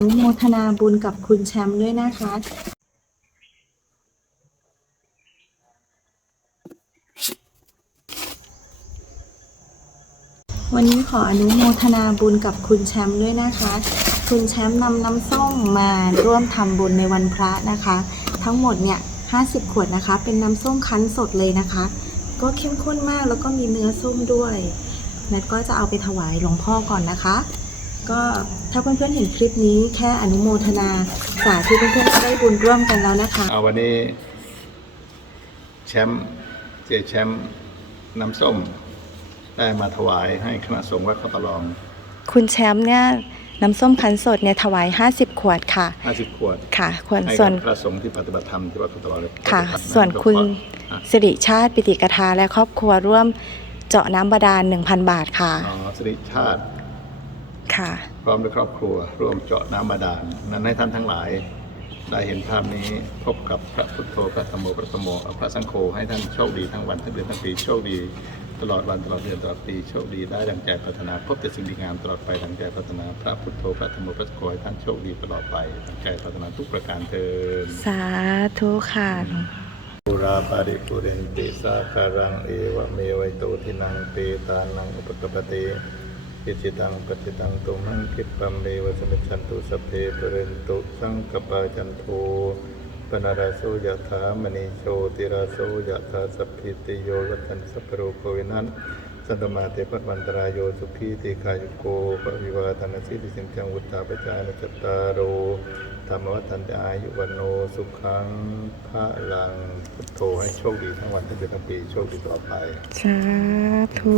อนุโมทนาบุญกับคุณแชมป์ด้วยนะคะ วันนี้ขออนุโมทนาบุญกับคุณแชมป์ด้วยนะคะ คุณแชมป์นำน้ำส้มมาร่วมทำบุญในวันพระนะคะ ทั้งหมดเนี่ย50 ขวดนะคะ เป็นน้ำส้มคั้นสดเลยนะคะ ก็เข้มข้นมากแล้วก็มีเนื้อส้มด้วย นัดก็จะเอาไปถวายหลวงพ่อก่อนนะคะ ก็ถ้าเพื่อนๆเห็นคลิปนี้แค่อนุโมทนาสาธุเพื่อนๆก็ได้บุญร่วมกันแล้วนะคะ เอาวันนี้ แชมป์เจแชมป์น้ำส้ม ได้มาถวายให้คณะสงฆ์วัดเขาตะลอง คุณแชมป์เนี่ยน้ำส้มคั้นสดเนี่ยถวาย 50 ขวดค่ะ 50 ขวดค่ะควรให้ส่วกันบพระสงฆ์ที่ปฏิบัติธรรมที่วัดเขาตะลองเลยค่ะปฏิบัติส่วนคุณอะสิริชาติปิติกทาและครอบครัวร่วมเจาะน้ำบาดาล1,000 บาทค่ะอ๋อสิริชาติ ค่ะพร้อมด้วยครอบครัว ร่วมเจาะน้ำบาดาลนั้นให้ท่านทั้งหลาย ได้เห็นภาพนี้พบกับพระพุทโธพระธรรมโมพระธรรมโมพระสังโฆให้ท่านโชคดีทั้งวันทั้งเดือนทั้งปีโชคดี ตลอดวันตลอดเดือนตลอดปีโชคดีได้ดังใจปรารถนาพบแต่สิ่งดีงามตลอดไปดังใจปรารถนาพระพุทโธพระธรรมโมพระสังโฆให้ท่านโชคดีตลอดไปดังใจปรารถนาทุกประการเทินสาธุค่ะปุราปาริปุเรนติสาคารังเอวะเมวัยโตทินังเปตานังอุปกปปติิจิตังปฏิตังตุมังคิปะเมวสมิจฉันตุสพเพปเรนตุสังกปาจันโทปนาราโสยถามณีโชติราโสยถาสัพพิติโยวัฏันสัพพโรโควินัสสันตมาเตปัตวันตรายโยสุขีติขายุโกภวิวาทานาสิริสินจังวุตตาปจายนจตารโรธรรมวัฒนอายุวันโนสุขังพระลังพุทโธให้โชคดีทั้งวันทั้งเดือนทั้งปีโชคดีต่อไป สาธุ